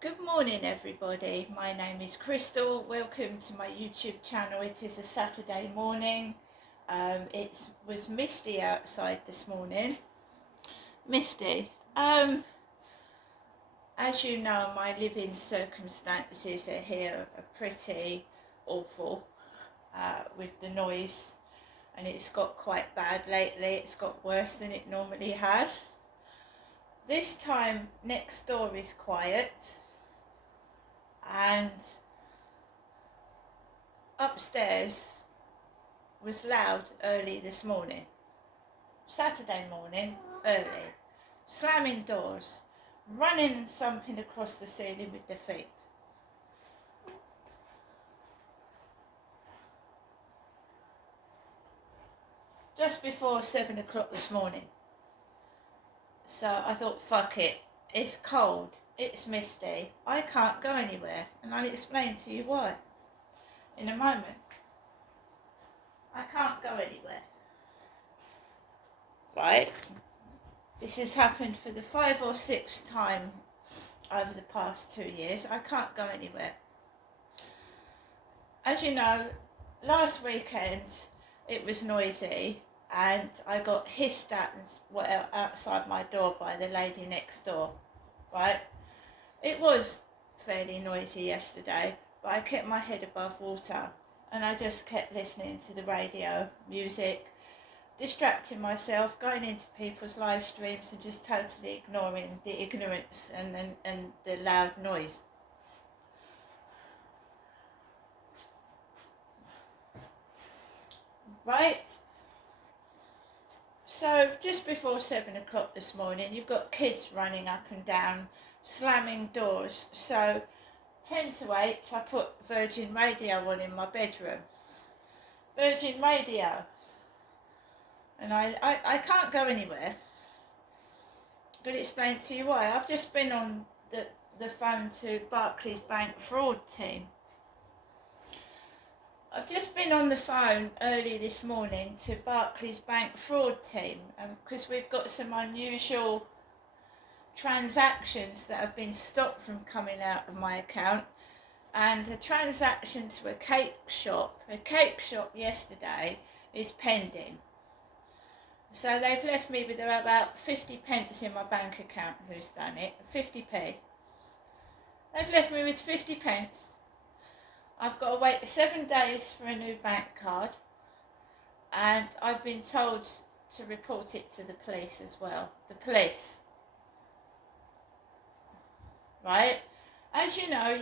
Good morning everybody, my name is Crystal. Welcome to my YouTube channel. It is a Saturday morning. It was misty outside this morning. Misty, as you know, my living circumstances are here are pretty awful with the noise, and it's got quite bad lately. It's got worse than it normally has. This time next door is quiet, and upstairs was loud early this morning, Saturday morning, early, slamming doors, running and thumping across the ceiling with their feet. Just before 7 o'clock this morning. So I thought, fuck it, it's cold, it's misty, I can't go anywhere, and I'll explain to you why in a moment. I can't go anywhere. Right? This has happened for the 5th or 6th time over the past 2 years. I can't go anywhere. As you know, last weekend it was noisy and I got hissed at outside my door by the lady next door. Right? It was fairly noisy yesterday, but I kept my head above water and I just kept listening to the radio, music, distracting myself, going into people's live streams and just totally ignoring the ignorance and the loud noise. Right? So just before 7 o'clock this morning, you've got kids running up and down, slamming doors. So 10 to 8, I put Virgin Radio on in my bedroom. Virgin Radio. And I can't go anywhere. But explain to you why. I've just been on the phone to Barclays Bank fraud team. I've just been on the phone early this morning to Barclays Bank fraud team because we've got some unusual transactions that have been stopped from coming out of my account, and a transaction to a cake shop yesterday is pending. So they've left me with about 50 pence in my bank account. Who's done it? 50p. They've left me with 50 pence. I've got to wait 7 days for a new bank card, and I've been told to report it to the police as well. The police. Right? As you know,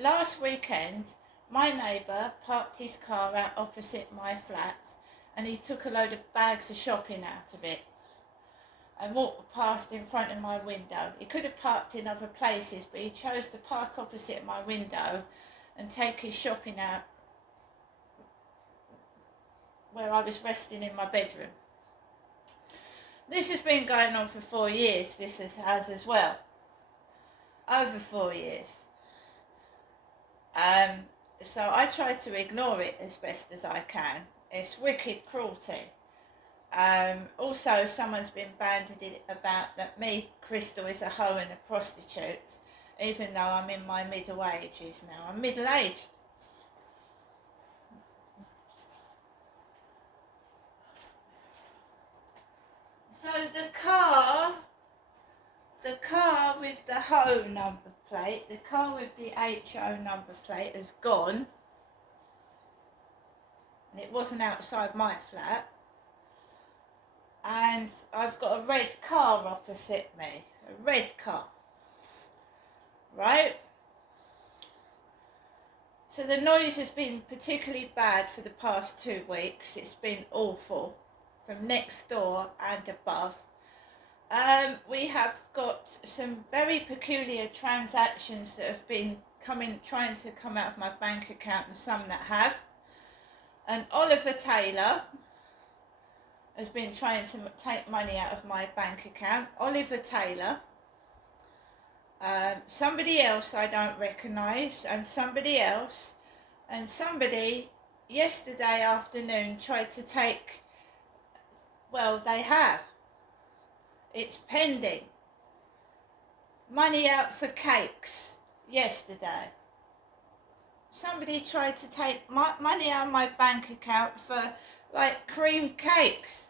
last weekend, my neighbour parked his car out opposite my flat and he took a load of bags of shopping out of it and walked past in front of my window. He could have parked in other places, but he chose to park opposite my window and take his shopping out where I was resting in my bedroom. This has been going on for 4 years, this has as well. Over 4 years. So I try to ignore it as best as I can. It's wicked cruelty. Also, someone's been bandied about that me, Crystal, is a hoe and a prostitute, even though I'm in my middle ages now. I'm middle-aged. So the car with the HO number plate, the car with the HO number plate has gone, and it wasn't outside my flat. And I've got a red car opposite me, a red car, right? So the noise has been particularly bad for the past 2 weeks. It's been awful from next door and above. We have got some very peculiar transactions that have been trying to come out of my bank account, and some that have. And Oliver Taylor has been trying to take money out of my bank account. Oliver Taylor. Somebody else I don't recognise, and somebody else, and somebody yesterday afternoon tried to take, well, they have. It's pending. money out for cakes yesterday. Somebody tried to take my money out of my bank account for like cream cakes.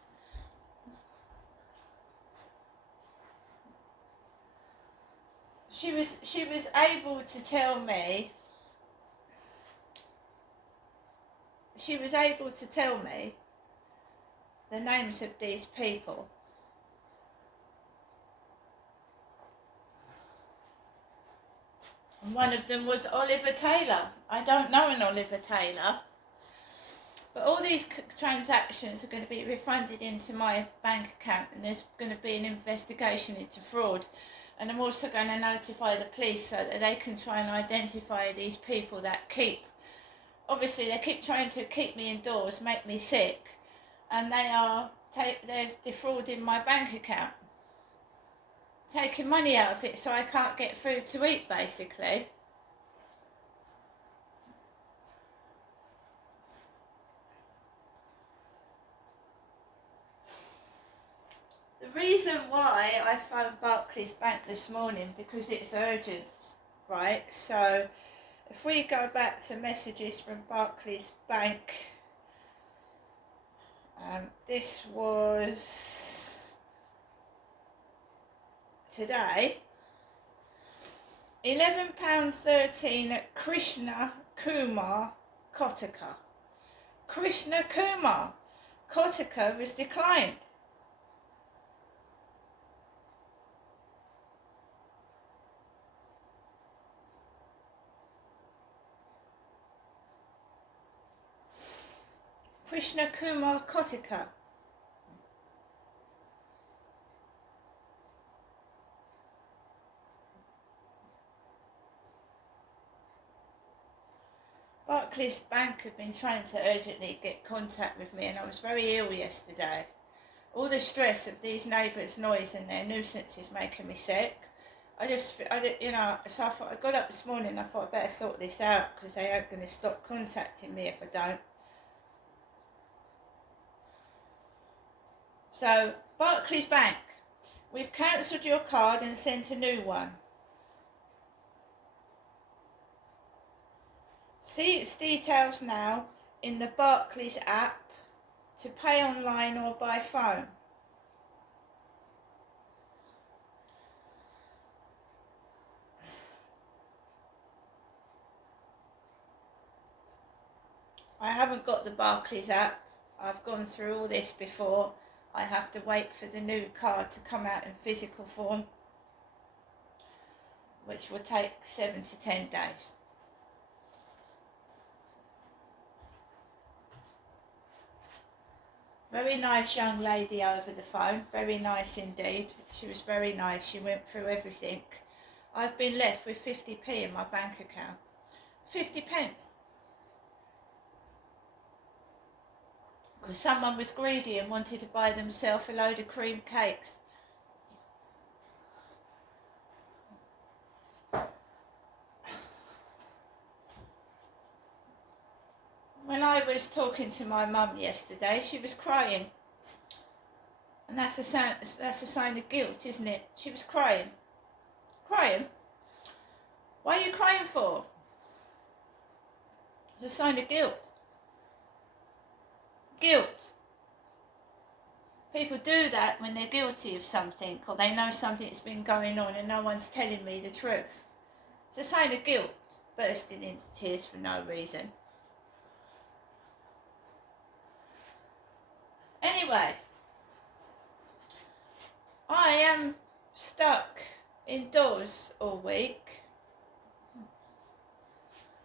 She was able to tell me, the names of these people. And one of them was Oliver Taylor. I don't know an Oliver Taylor. But all these transactions are going to be refunded into my bank account, and there's going to be an investigation into fraud. And I'm also going to notify the police so that they can try and identify these people that obviously they keep trying to keep me indoors, make me sick, and they're defrauding my bank account, taking money out of it so I can't get food to eat, basically. The reason why I phoned Barclays Bank this morning, because it's urgent, right? So if we go back to messages from Barclays Bank, this was today, £11.13 at Krishna Kumar Kottaka. Krishna Kumar Kottaka was declined. Krishna Kumar Kottaka. Barclays Bank have been trying to urgently get contact with me, and I was very ill yesterday. All the stress of these neighbours' noise and their nuisance is making me sick. So I thought, I got up this morning, I thought I better sort this out, because they aren't going to stop contacting me if I don't. So, Barclays Bank, we've cancelled your card and sent a new one. See its details now in the Barclays app to pay online or by phone. I haven't got the Barclays app. I've gone through all this before. I have to wait for the new card to come out in physical form, which will take 7 to 10 days. Very nice young lady over the phone, very nice indeed. She was very nice, she went through everything. I've been left with 50p in my bank account. 50 pence. Because someone was greedy and wanted to buy themselves a load of cream cakes. When I was talking to my mum yesterday, she was crying. And that's a sign of guilt, isn't it? She was crying. Crying? Why are you crying for? It's a sign of guilt. Guilt. People do that when they're guilty of something, or they know something's been going on and no one's telling me the truth. It's a sign of guilt, bursting into tears for no reason. Anyway, I am stuck indoors all week.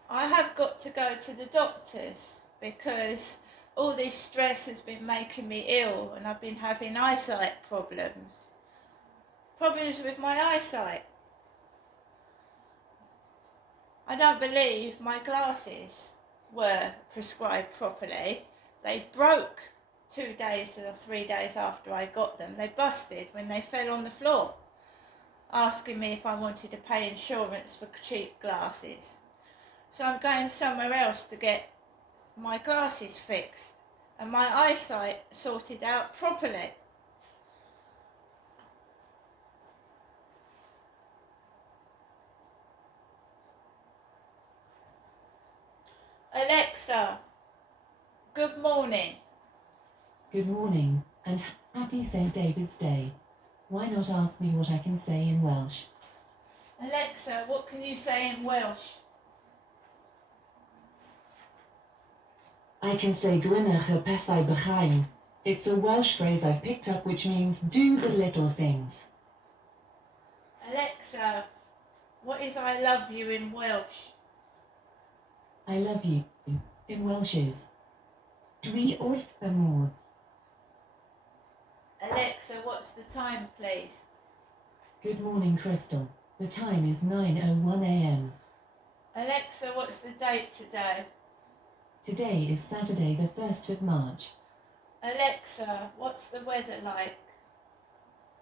I have got to go to the doctors because all this stress has been making me ill, and I've been having eyesight problems. Problems with my eyesight. I don't believe my glasses were prescribed properly. They broke 2 days or 3 days after I got them. They busted when they fell on the floor, asking me if I wanted to pay insurance for cheap glasses. So I'm going somewhere else to get my glasses fixed and my eyesight sorted out properly. Alexa, good morning. Good morning, and happy St. David's Day. Why not ask me what I can say in Welsh? Alexa, what can you say in Welsh? I can say gwynech y pethau bychain. It's a Welsh phrase I've picked up which means do the little things. Alexa, what is I love you in Welsh? I love you in Welsh is dwi wrth fy modd. Alexa, what's the time, please? Good morning, Crystal. The time is 9:01 a.m. Alexa, what's the date today? Today is Saturday the 1st of March. Alexa, what's the weather like?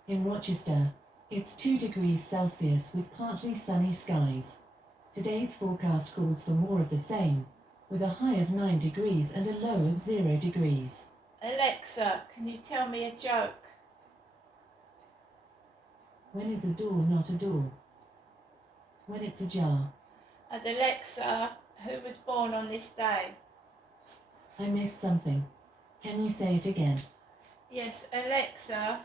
In Rochester, it's 2 degrees Celsius with partly sunny skies. Today's forecast calls for more of the same, with a high of 9 degrees and a low of 0 degrees. Alexa, can you tell me a joke? When is a door not a door? When it's ajar. And Alexa, who was born on this day? I missed something. Can you say it again? Yes, Alexa,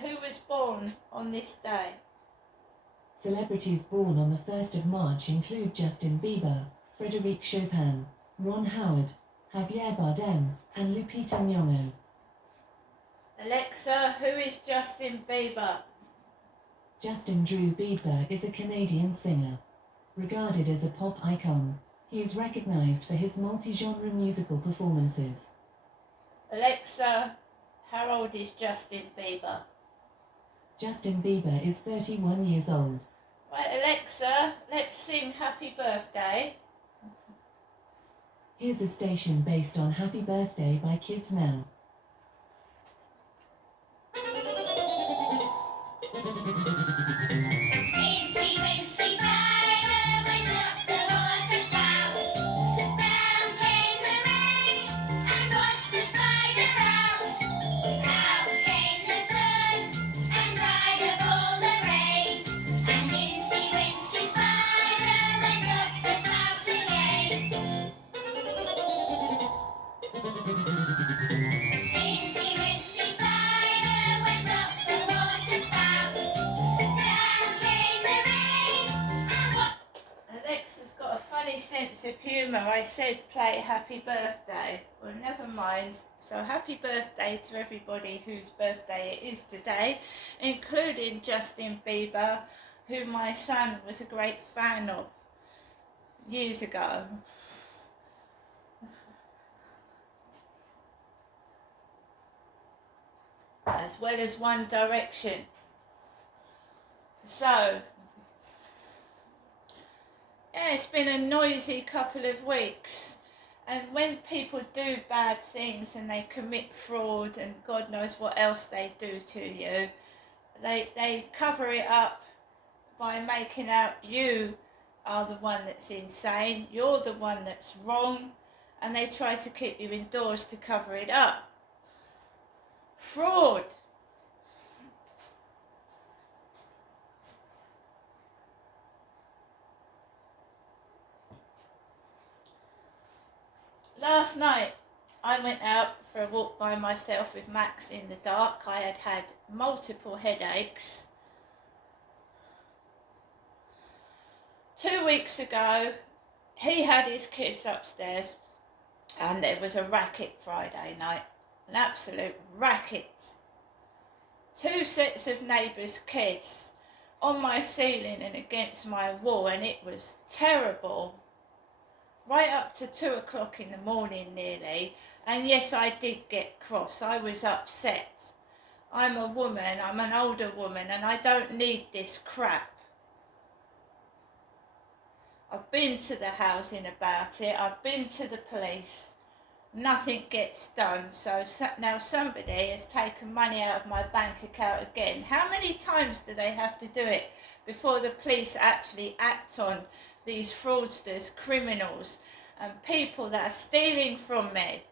who was born on this day? Celebrities born on the 1st of March include Justin Bieber, Frédéric Chopin, Ron Howard, Javier Bardem, and Lupita Nyong'o. Alexa, who is Justin Bieber? Justin Drew Bieber is a Canadian singer. Regarded as a pop icon, he is recognized for his multi-genre musical performances. Alexa, how old is Justin Bieber? Justin Bieber is 31 years old. Right, Alexa, let's sing Happy Birthday. Here's a station based on Happy Birthday by Kids Now. Alexa's got a funny sense of humour. I said play Happy Birthday. Well, never mind. So happy birthday to everybody whose birthday it is today, including Justin Bieber, who my son was a great fan of years ago. As well as One Direction. So, yeah, it's been a noisy couple of weeks, and when people do bad things and they commit fraud and God knows what else they do to you, they cover it up by making out you are the one that's insane, you're the one that's wrong, and they try to keep you indoors to cover it up. Fraud. Last night I went out for a walk by myself with Max in the dark. I had had multiple headaches. 2 weeks ago he had his kids upstairs and there was a racket Friday night. An absolute racket. 2 sets of neighbours' kids on my ceiling and against my wall, and it was terrible. Right up to 2 o'clock in the morning nearly, and yes, I did get cross. I was upset. I'm a woman, I'm an older woman, and I don't need this crap. I've been to the housing about it, I've been to the police. Nothing gets done, so now somebody has taken money out of my bank account again. How many times do they have to do it before the police actually act on these fraudsters, criminals, and people that are stealing from me?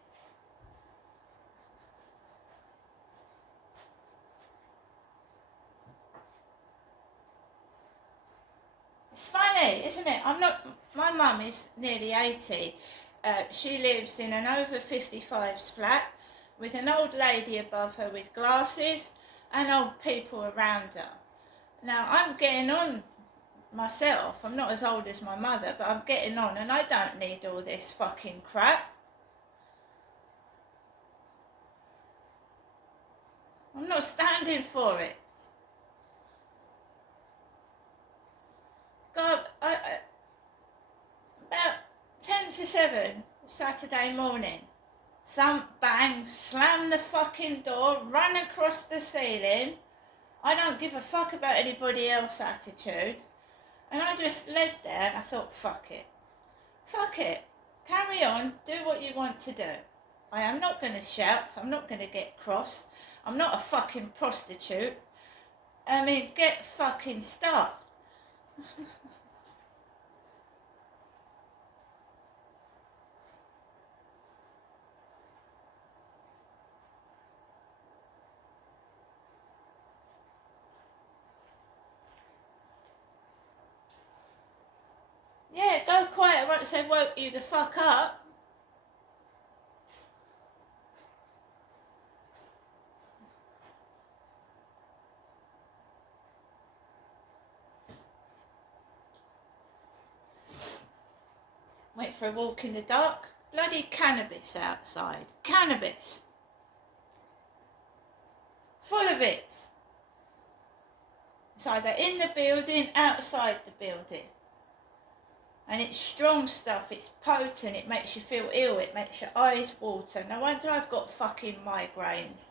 It's funny, isn't it? My mum is nearly 80, she lives in an over 55s flat with an old lady above her with glasses and old people around her. Now, I'm getting on myself. I'm not as old as my mother, but I'm getting on, and I don't need all this fucking crap. I'm not standing for it. God, about 10 to 7 Saturday morning, thump, bang, slam the fucking door, run across the ceiling. I don't give a fuck about anybody else's attitude. And I just led there and I thought, fuck it. Fuck it. Carry on, do what you want to do. I am not going to shout, I'm not going to get cross. I'm not a fucking prostitute. I mean, get fucking stuffed. Yeah, go quiet once they woke you the fuck up. Went for a walk in the dark. Bloody cannabis outside. Cannabis. Full of it. It's either in the building, outside the building. And it's strong stuff, it's potent, it makes you feel ill, it makes your eyes water. No wonder I've got fucking migraines.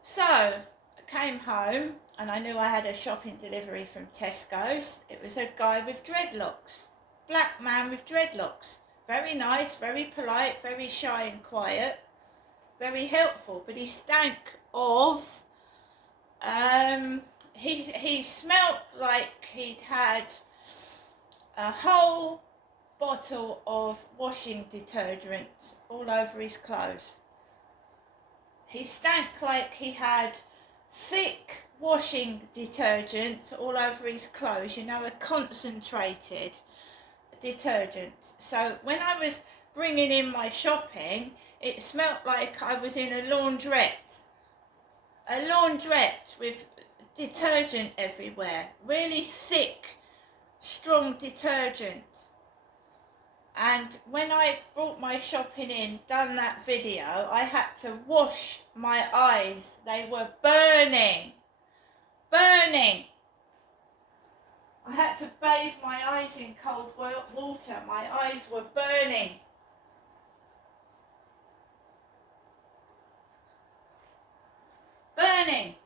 So, I came home and I knew I had a shopping delivery from Tesco's. It was a guy with dreadlocks. Black man with dreadlocks. Very nice, very polite, very shy and quiet. Very helpful, but he stank of... He smelt like he'd had a whole bottle of washing detergent all over his clothes. He stank like he had thick washing detergent all over his clothes, you know, a concentrated detergent. So when I was bringing in my shopping, it smelt like I was in a laundrette. A laundrette with detergent everywhere, really thick, strong detergent. And when I brought my shopping in, done that video, I had to wash my eyes. They were burning. Burning. I had to bathe my eyes in cold water. My eyes were burning.